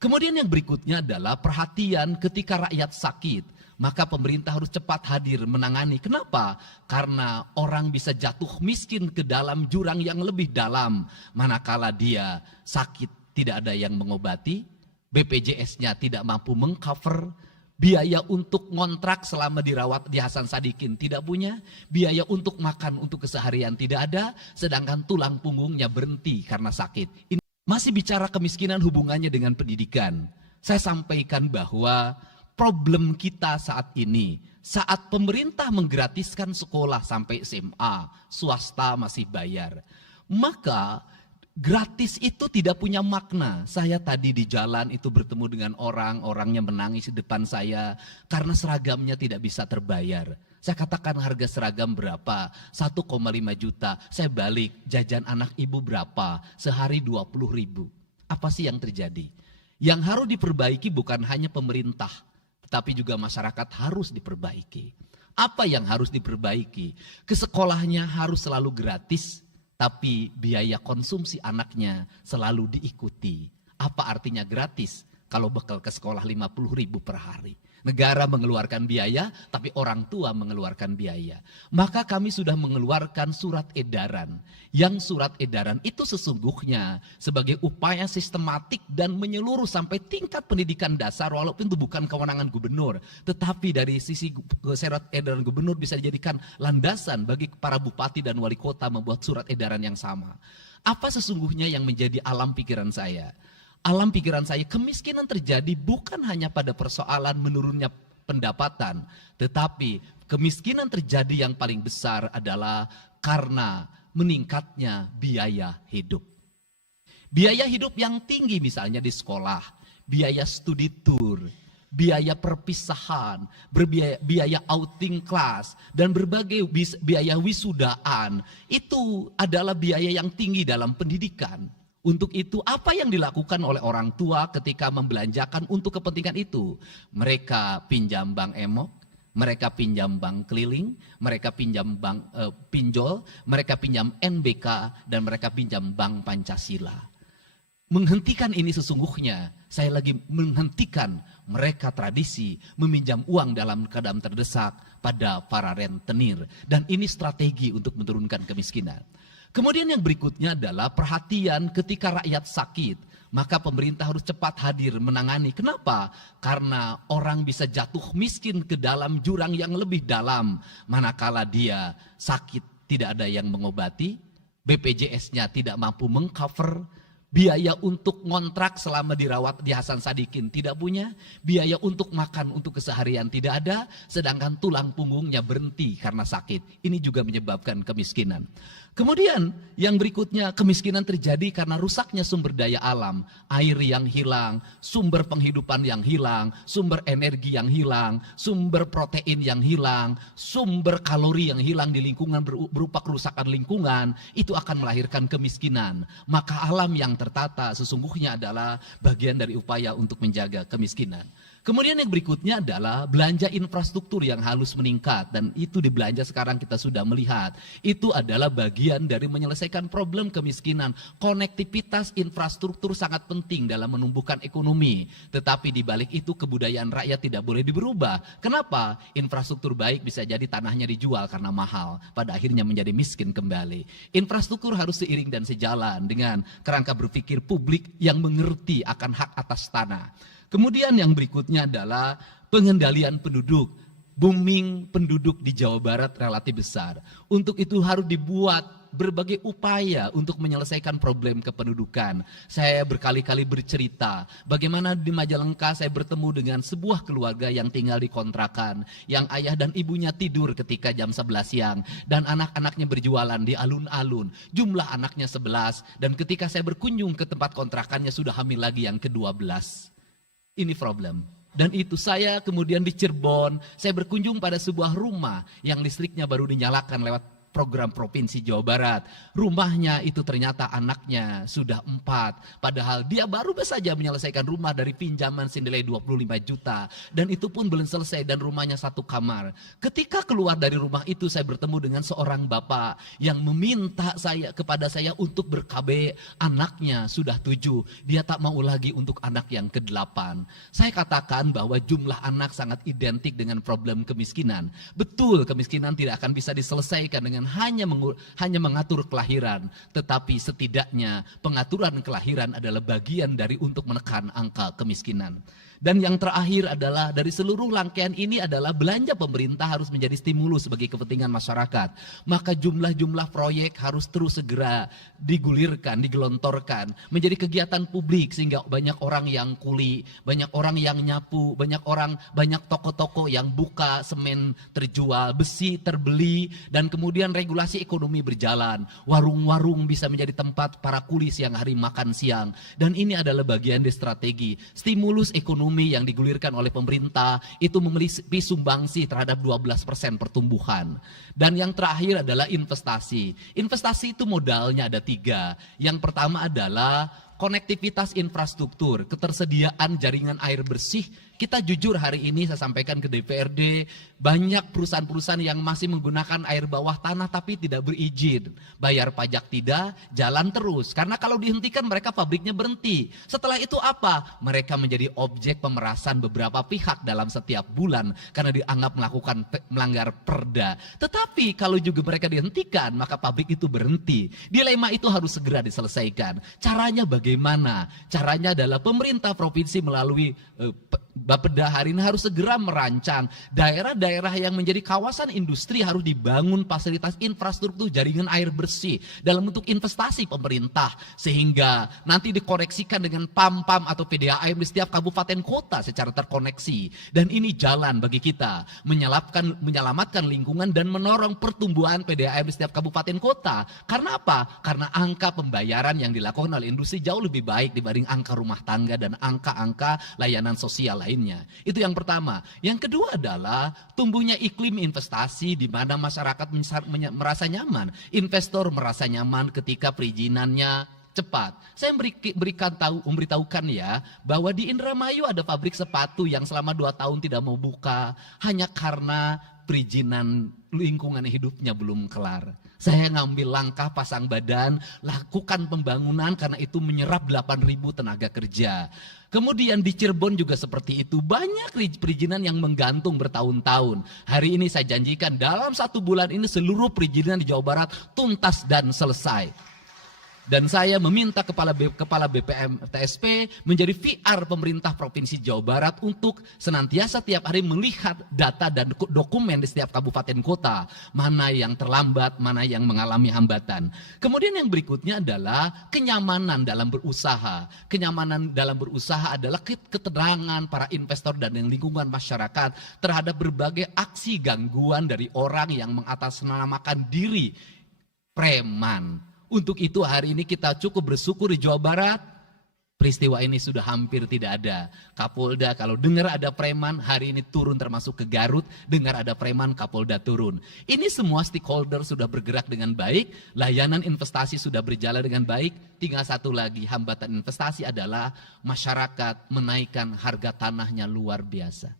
Kemudian yang berikutnya adalah perhatian ketika rakyat sakit. Maka pemerintah harus cepat hadir menangani. Kenapa? Karena orang bisa jatuh miskin ke dalam jurang yang lebih dalam. Manakala dia sakit tidak ada yang mengobati, BPJS-nya tidak mampu mengcover, biaya untuk ngontrak selama dirawat di Hasan Sadikin tidak punya, biaya untuk makan untuk keseharian tidak ada, sedangkan tulang punggungnya berhenti karena sakit. Ini masih bicara kemiskinan hubungannya dengan pendidikan. Saya sampaikan bahwa problem kita saat ini, saat pemerintah menggratiskan sekolah sampai SMA, swasta masih bayar, maka gratis itu tidak punya makna. Saya tadi di jalan itu bertemu dengan orangnya menangis di depan saya karena seragamnya tidak bisa terbayar. Saya katakan harga seragam berapa? 1,5 juta. Saya balik, jajan anak ibu berapa? Sehari 20.000. Apa sih yang terjadi? Yang harus diperbaiki bukan hanya pemerintah, tapi juga masyarakat harus diperbaiki. Apa yang harus diperbaiki? Ke sekolahnya harus selalu gratis, tapi biaya konsumsi anaknya selalu diikuti. Apa artinya gratis? Kalau bekal ke sekolah 50.000 per hari. Negara mengeluarkan biaya, tapi orang tua mengeluarkan biaya. Maka kami sudah mengeluarkan surat edaran. Yang surat edaran itu sesungguhnya sebagai upaya sistematik dan menyeluruh sampai tingkat pendidikan dasar, walaupun itu bukan kewenangan gubernur. Tetapi dari sisi surat edaran gubernur bisa dijadikan landasan bagi para bupati dan wali kota membuat surat edaran yang sama. Apa sesungguhnya yang menjadi alam pikiran saya? Alam pikiran saya, kemiskinan terjadi bukan hanya pada persoalan menurunnya pendapatan, tetapi kemiskinan terjadi yang paling besar adalah karena meningkatnya biaya hidup. Biaya hidup yang tinggi misalnya di sekolah, biaya studi tour, biaya perpisahan, biaya outing kelas, dan berbagai biaya wisudaan, itu adalah biaya yang tinggi dalam pendidikan. Untuk itu apa yang dilakukan oleh orang tua ketika membelanjakan untuk kepentingan itu? Mereka pinjam bank emok, mereka pinjam bank keliling, mereka pinjam bank pinjol, mereka pinjam NBK, dan mereka pinjam bank Pancasila. Menghentikan ini sesungguhnya, saya lagi menghentikan mereka tradisi meminjam uang dalam keadaan terdesak pada para rentenir. Dan ini strategi untuk menurunkan kemiskinan. Kemudian yang berikutnya adalah perhatian ketika rakyat sakit. Maka pemerintah harus cepat hadir menangani. Kenapa? Karena orang bisa jatuh miskin ke dalam jurang yang lebih dalam. Manakala dia sakit tidak ada yang mengobati, BPJS-nya tidak mampu mengcover, biaya untuk ngontrak selama dirawat di Hasan Sadikin tidak punya, biaya untuk makan untuk keseharian tidak ada, sedangkan tulang punggungnya berhenti karena sakit. Ini juga menyebabkan kemiskinan. Kemudian yang berikutnya, kemiskinan terjadi karena rusaknya sumber daya alam, air yang hilang, sumber penghidupan yang hilang, sumber energi yang hilang, sumber protein yang hilang, sumber kalori yang hilang di lingkungan berupa kerusakan lingkungan, itu akan melahirkan kemiskinan. Maka alam yang tertata sesungguhnya adalah bagian dari upaya untuk menjaga kemiskinan. Kemudian yang berikutnya adalah belanja infrastruktur yang harus meningkat, dan itu di belanja sekarang kita sudah melihat. Itu adalah bagian dari menyelesaikan problem kemiskinan. Konektivitas infrastruktur sangat penting dalam menumbuhkan ekonomi, tetapi di balik itu kebudayaan rakyat tidak boleh diberubah. Kenapa? Infrastruktur baik bisa jadi tanahnya dijual karena mahal, pada akhirnya menjadi miskin kembali. Infrastruktur harus seiring dan sejalan dengan kerangka berpikir publik yang mengerti akan hak atas tanah. Kemudian yang berikutnya adalah pengendalian penduduk. Booming penduduk di Jawa Barat relatif besar. Untuk itu harus dibuat berbagai upaya untuk menyelesaikan problem kependudukan. Saya berkali-kali bercerita bagaimana di Majalengka saya bertemu dengan sebuah keluarga yang tinggal di kontrakan, yang ayah dan ibunya tidur ketika jam 11 siang dan anak-anaknya berjualan di alun-alun. Jumlah anaknya 11, dan ketika saya berkunjung ke tempat kontrakannya sudah hamil lagi yang ke-12. Ini problem. Dan itu saya kemudian di Cirebon, saya berkunjung pada sebuah rumah yang listriknya baru dinyalakan lewat program Provinsi Jawa Barat. Rumahnya itu ternyata anaknya sudah 4. Padahal dia baru saja menyelesaikan rumah dari pinjaman senilai 25 juta. Dan itu pun belum selesai dan rumahnya 1 kamar. Ketika keluar dari rumah itu saya bertemu dengan seorang bapak yang meminta kepada saya untuk ber-KB. Anaknya sudah 7. Dia tak mau lagi untuk anak yang ke-8. Saya katakan bahwa jumlah anak sangat identik dengan problem kemiskinan. Betul, kemiskinan tidak akan bisa diselesaikan dengan hanya mengatur kelahiran, tetapi setidaknya pengaturan kelahiran adalah bagian dari untuk menekan angka kemiskinan. Dan yang terakhir adalah dari seluruh rangkaian ini adalah belanja pemerintah harus menjadi stimulus bagi kepentingan masyarakat. Maka jumlah-jumlah proyek harus terus segera digulirkan, digelontorkan menjadi kegiatan publik sehingga banyak orang yang kuli, banyak orang yang nyapu, banyak toko-toko yang buka, semen terjual, besi terbeli, dan kemudian regulasi ekonomi berjalan. Warung-warung bisa menjadi tempat para kuli siang hari makan siang. Dan ini adalah bagian dari strategi stimulus ekonomi yang digulirkan oleh pemerintah itu memiliki sumbangsi terhadap 12% pertumbuhan. Dan yang terakhir adalah investasi. Investasi itu modalnya ada 3. Yang pertama adalah konektivitas infrastruktur, ketersediaan jaringan air bersih. Kita jujur hari ini saya sampaikan ke DPRD, banyak perusahaan-perusahaan yang masih menggunakan air bawah tanah tapi tidak berizin. Bayar pajak tidak, jalan terus. Karena kalau dihentikan mereka pabriknya berhenti. Setelah itu apa? Mereka menjadi objek pemerasan beberapa pihak dalam setiap bulan karena dianggap melanggar perda. Tetapi kalau juga mereka dihentikan, maka pabrik itu berhenti. Dilema itu harus segera diselesaikan. Caranya bagaimana? Caranya adalah pemerintah provinsi melalui Bapeda hari ini harus segera merancang daerah-daerah yang menjadi kawasan industri harus dibangun fasilitas infrastruktur jaringan air bersih dalam bentuk investasi pemerintah sehingga nanti dikoneksikan dengan PAM-PAM atau PDAM di setiap kabupaten kota secara terkoneksi. Dan ini jalan bagi kita menyelamatkan lingkungan dan menorong pertumbuhan PDAM di setiap kabupaten kota. Karena apa? Karena angka pembayaran yang dilakukan oleh industri jauh lebih baik dibanding angka rumah tangga dan angka-angka layanan sosial lainnya. Itu yang pertama. Yang kedua adalah tumbuhnya iklim investasi di mana masyarakat merasa nyaman. Investor merasa nyaman ketika perizinannya cepat. Saya memberitahukan ya bahwa di Indramayu ada pabrik sepatu yang selama 2 tahun tidak mau buka hanya karena perizinan lingkungan hidupnya belum kelar. Saya ngambil langkah pasang badan, lakukan pembangunan karena itu menyerap 8.000 tenaga kerja. Kemudian di Cirebon juga seperti itu, banyak perizinan yang menggantung bertahun-tahun. Hari ini saya janjikan dalam 1 bulan ini seluruh perizinan di Jawa Barat tuntas dan selesai. Dan saya meminta kepala BPM TSP menjadi VR pemerintah Provinsi Jawa Barat untuk senantiasa tiap hari melihat data dan dokumen di setiap kabupaten kota. Mana yang terlambat, mana yang mengalami hambatan. Kemudian yang berikutnya adalah kenyamanan dalam berusaha. Kenyamanan dalam berusaha adalah keterangan para investor dan lingkungan masyarakat terhadap berbagai aksi gangguan dari orang yang mengatasnamakan diri preman. Untuk itu hari ini kita cukup bersyukur di Jawa Barat, peristiwa ini sudah hampir tidak ada. Kapolda kalau dengar ada preman, hari ini turun termasuk ke Garut, dengar ada preman, Kapolda turun. Ini semua stakeholder sudah bergerak dengan baik, layanan investasi sudah berjalan dengan baik, tinggal satu lagi hambatan investasi adalah masyarakat menaikkan harga tanahnya luar biasa.